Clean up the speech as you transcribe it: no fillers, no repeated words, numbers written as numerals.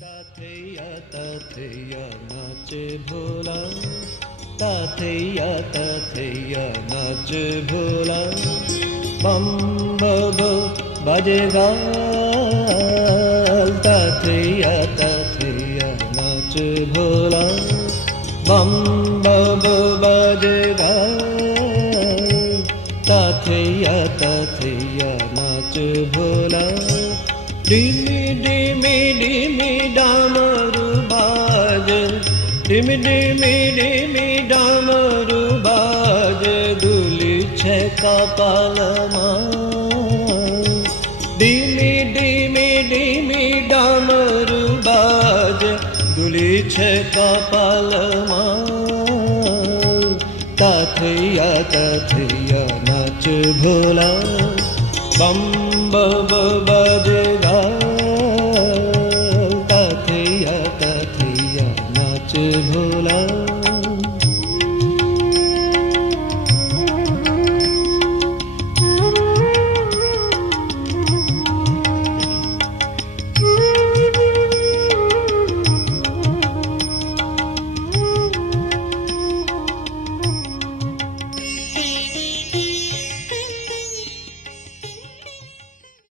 ताथैया ताथैया नाचे भोला, ताथैया ताथैया नाचे भोला, बम बम बजेगा ताथैया ताथैया नाचे भोला, बम बम बजेगा ताथैया ताथैया नाचे भोला। डिमी डिमी डिमी डामरू बाज, डिमी डिमी डिमी डामरू बाज, दुली छे कपालमां। डिमी डिमी डिमी डामरू बाज, दुली छे कपालमां। ताथैया ताथैया नाच भोला, बम बम बजे